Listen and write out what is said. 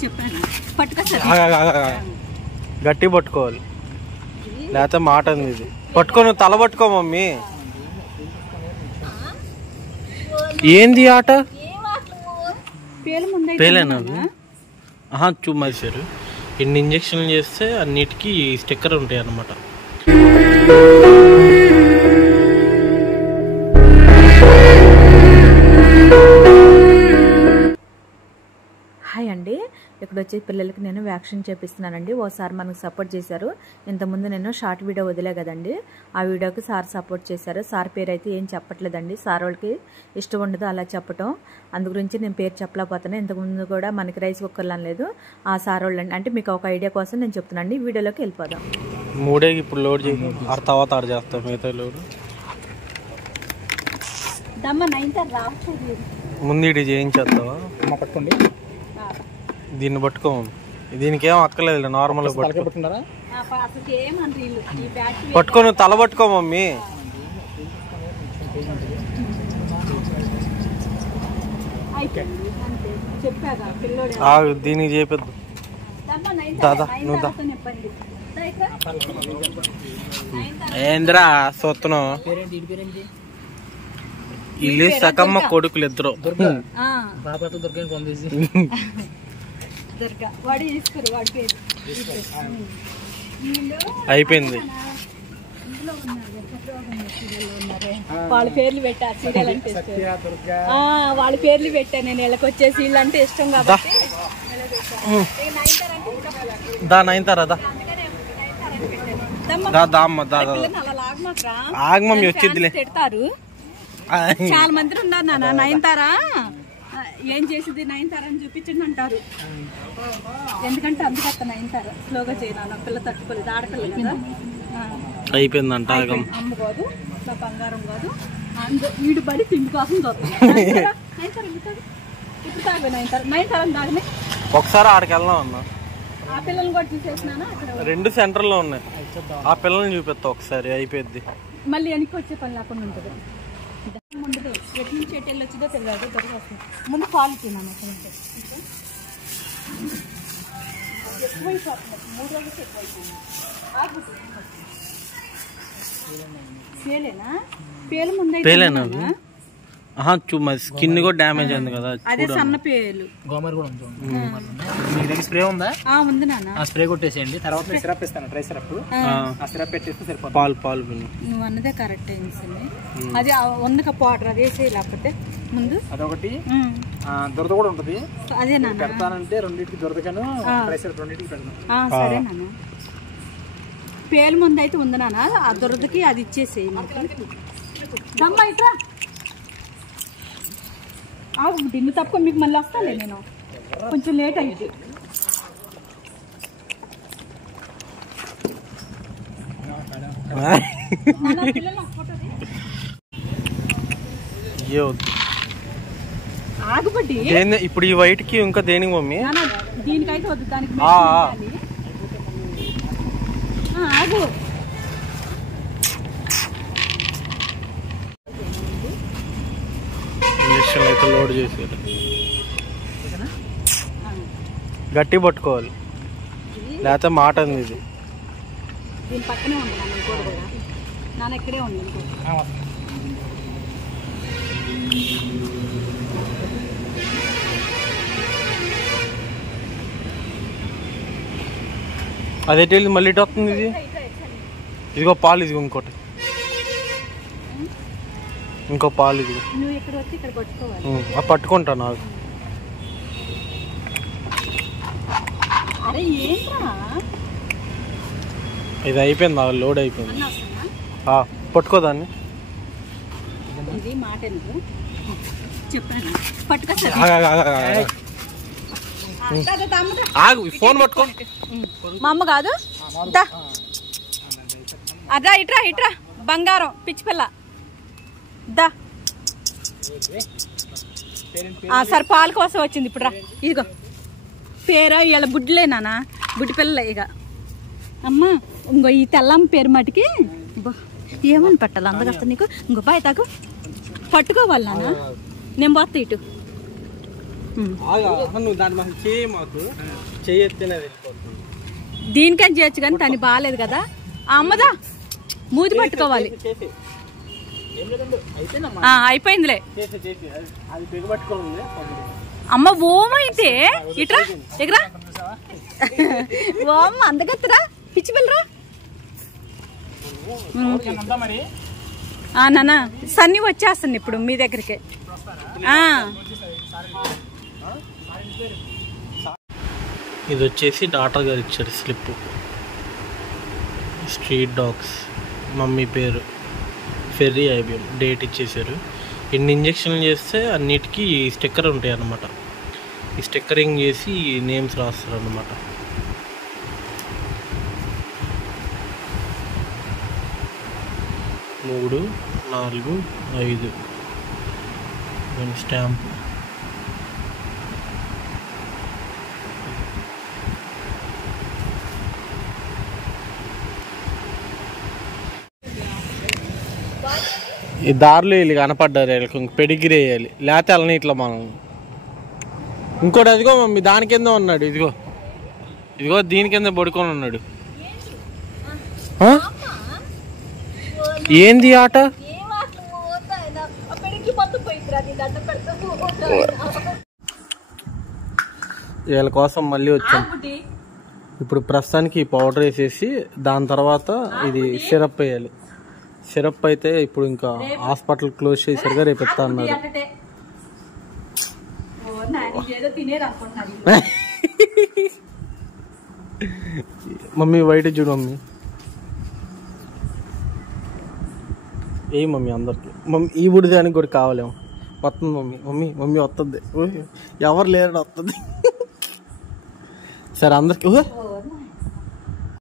చెప్పాను పట్టుకో గట్టి పట్టుకోవాలి లేకపోతే మాట ఉంది ఇది పట్టుకో నువ్వు తల పట్టుకో మమ్మీ ఏంది ఆట పేలేనా చూమరిశారు ఎన్ని ఇంజక్షన్లు చేస్తే అన్నిటికీ స్టిక్కర్ ఉంటాయి అన్నమాట హాయ్ అండి ఇక్కడ వచ్చి పిల్లలకి నేను వ్యాక్సిన్ చేపిస్తున్నానండి ఓసారి మనకు సపోర్ట్ చేశారు ఇంతకుముందు నేను షార్ట్ వీడియో వదిలే కదండి ఆ వీడియోకి సార్ సపోర్ట్ చేశారు సార్ పేరు అయితే ఏం చెప్పట్లేదండి సార్ వాళ్ళకి ఇష్టం ఉండదు అలా చెప్పటం అందు గురించి నేను పేరు చెప్పలేకపోతాను ఇంతకుముందు కూడా మనకి రైస్ కుక్కర్లు అనలేదు ఆ సార్ వాళ్ళు అంటే మీకు ఒక ఐడియా కోసం నేను చెప్తున్నాను వీడియోలోకి వెళ్ళిపోదాం మూడే ఇప్పుడు లోడ్ చేసి తర్వాత ఆడ చేస్తాం మిగతా లోడ్ ముందు ఇది చేయించేస్తావా పట్టుకోండి దీన్ని పట్టుకో దీనికి ఏం అక్కర్లేదు నార్మల్ పట్టుకో నువ్వు తల పట్టుకో మమ్మీ దీనికి చేపిద్దు దాదా నువ్వు ఏంద్రా సొత్తున్నావు ఇల్లు సకమ్మ కొడుకులు ఇద్దరు అయిపోయింది వాళ్ళ పేర్లు పెట్టా సీరియల్ అంటే వాళ్ళ పేర్లు పెట్టా నేను వీళ్ళకి వచ్చే సీరియల్ అంటే ఇష్టం కాబట్టి తిడతారు చాలా మంది ఉన్నారు నాన్న నయనతారా ఏం చేసింది నయనతారా అని చూపించండి అంటారు ఎందుకంటే అందుకత్త నయనతారా స్లోగా చేయను పిల్ల తట్టుకోలేదు ఆడపిల్ల కదా అయిపోయిందంట అమ్మ కాదు నా బంగారం కాదు వీడు బడి తిండి కోసం చూస్తాను ఇప్పుడు తాగు నయనతారా తాగనే ఒకసారి ఆడికి వెళ్దాం అన్నా ఆ పిల్లల్ని కూడా చూసేసినా రెండు సెంటర్లో ఉన్నాయి ఆ పిల్లల్ని చూపిస్తా ఒకసారి అయిపోద్ది మళ్ళీ వెనక్కి వచ్చే పని లేకుండా ఉంటుంది ముందు ఎటు నుంచి ఎటు వెళ్ళి వచ్చిందో తెలియదు దొరకొస్తుంది ముందు క్వాలిటీ నాన్న ఎక్కువైపోతుంది 3 రోజులకి ఎక్కువైపోయింది పేలేనా పేలు ముందు స్కిన్ కూడా డ్యామేజ్ అయింది కదా అదే సన్న పేలు గోమర్ కూడా ఉంది స్ప్రే ఉందా ఉంది నాన్న స్ప్రే కొట్టేసేయండి తర్వాత సిరప్ ఇస్తాను డ్రై సిరప్ ఆ సిరప్ పెట్టేస్తే సరిపోతుంది పాలు నువ్వు అన్నదే కరెక్ట్ అయింది అది ఉంది పౌడర్ అది వేసే లేకపోతే ముందు అదొకటి దురద కూడా ఉంటుంది అదే నాన్న పెడతానంటే రెండింటికి దురదగాను డ్రై సిరప్ రెండింటికి పెడతాను సరే నాన్న పేలు ముందు అయితే ఉంది నాన్న ఆ దురదకి అది ఇచ్చేసేయి దమ్మ ఇట్రా దీన్ని తప్ప మీకు మళ్ళీ వస్తాలే నేను కొంచెం లేట్ అయింది ఆగుబడ్డి ఇప్పుడు ఈ వైట్ కి ఇంకా దేనికి మమ్మీ దీనికైతే వద్దు దానికి ఆగు ఇంజక్షన్ అయితే లోడ్ చేసారు గట్టి పట్టుకోవాలి లేకపోతే మాట ఉంది ఇది దీని పక్కనే ఉంది నాన్న ఇంకోటి కూడా నాన్న ఇక్కడే ఉంది అదేంటి మళ్ళీ ఇటు వస్తుంది ఇది ఇదిగో పాలు ఇదిగో ఇంకో పాలు ఇది పట్టుకుంటా నాకు ఇది అయిపోయింది లోడ్ అయిపోయింది పట్టుకో దాన్ని ఫోన్ పట్టుకో మా అమ్మ కాదు అదా ఇట్రా ఇట్రా బంగారం పిచ్చి పిల్ల దా సరే పాల కోసం వచ్చింది ఇప్పుడు రా ఇదిగో పేరు ఇలా బుడ్లేనా బుడ్డి పిల్ల ఇక అమ్మ ఇంకో ఈ తెల్లమ్మ పేరు మటుకి ఏమని పెట్టాలి అందగస్తా నీకు ఇంకో బాయ్ తాకు పట్టుకోవాలి నాన్న నేను పోతా ఇటు నువ్వు దాన్ని మాకు చేయి, మాకు చేయొత్తేనే వెళ్ళిపోతుంది. దీనికని చేయొచ్చు కానీ తను బాగాలేదు కదా. అమ్మదా మూతి పట్టుకోవాలి. అయిపోయిందిలే. అది బిగబట్టుకోండి. అమ్మ ఓమైతే ఇట్రా ఎగరా. ఓమ్మ అందగత్తరా పిచ్చి పిల్లరా. నాన్న సన్నీ వచ్చేస్తుంది ఇప్పుడు మీ దగ్గరికి. ఇది వచ్చేసి డాక్టర్ గారు ఇచ్చారు స్లిప్. స్ట్రీట్ డాగ్స్ మమ్మీ పేరు ఫెర్రీ ఐబిఎం, డేట్ ఇచ్చేసారు. ఎన్ని ఇంజక్షన్లు చేస్తే అన్నిటికీ స్టిక్కర్ ఉంటాయి అన్నమాట. ఈ స్టిక్కరింగ్ చేసి నేమ్స్ రాస్తారు అన్నమాట. మూడు 4 5 స్టాంప్. ఈ దారిలో వీళ్ళు కనపడ్డారు, వీళ్ళకి పెడిగిరి వేయాలి, లేకపోతే వెళ్ళని ఇట్లా మనం. ఇంకోటి అదిగో మమ్మీ దాని కింద ఉన్నాడు, ఇదిగో ఇదిగో దీని కింద పడుకొని ఉన్నాడు. ఏంది ఆట? వీళ్ళ కోసం మళ్ళీ వచ్చాం. ఇప్పుడు ప్రస్తుతానికి ఈ పౌడర్ వేసేసి దాని తర్వాత ఇది సిరప్ వేయాలి. సిరప్ అయితే ఇప్పుడు ఇంకా హాస్పిటల్ క్లోజ్ చేసారుగా, రేపు ఎత్తా అన్నారు. మమ్మీ వైట్ చూడు మమ్మీ. ఏ మమ్మీ అందరికి మమ్మీ ఈ బుడిదానికి కూడా కావాలేమో. వస్తుంది మమ్మీ. మమ్మీ మమ్మీ వస్తుంది, ఎవరు లేరని వస్తుంది. సరే అందరికి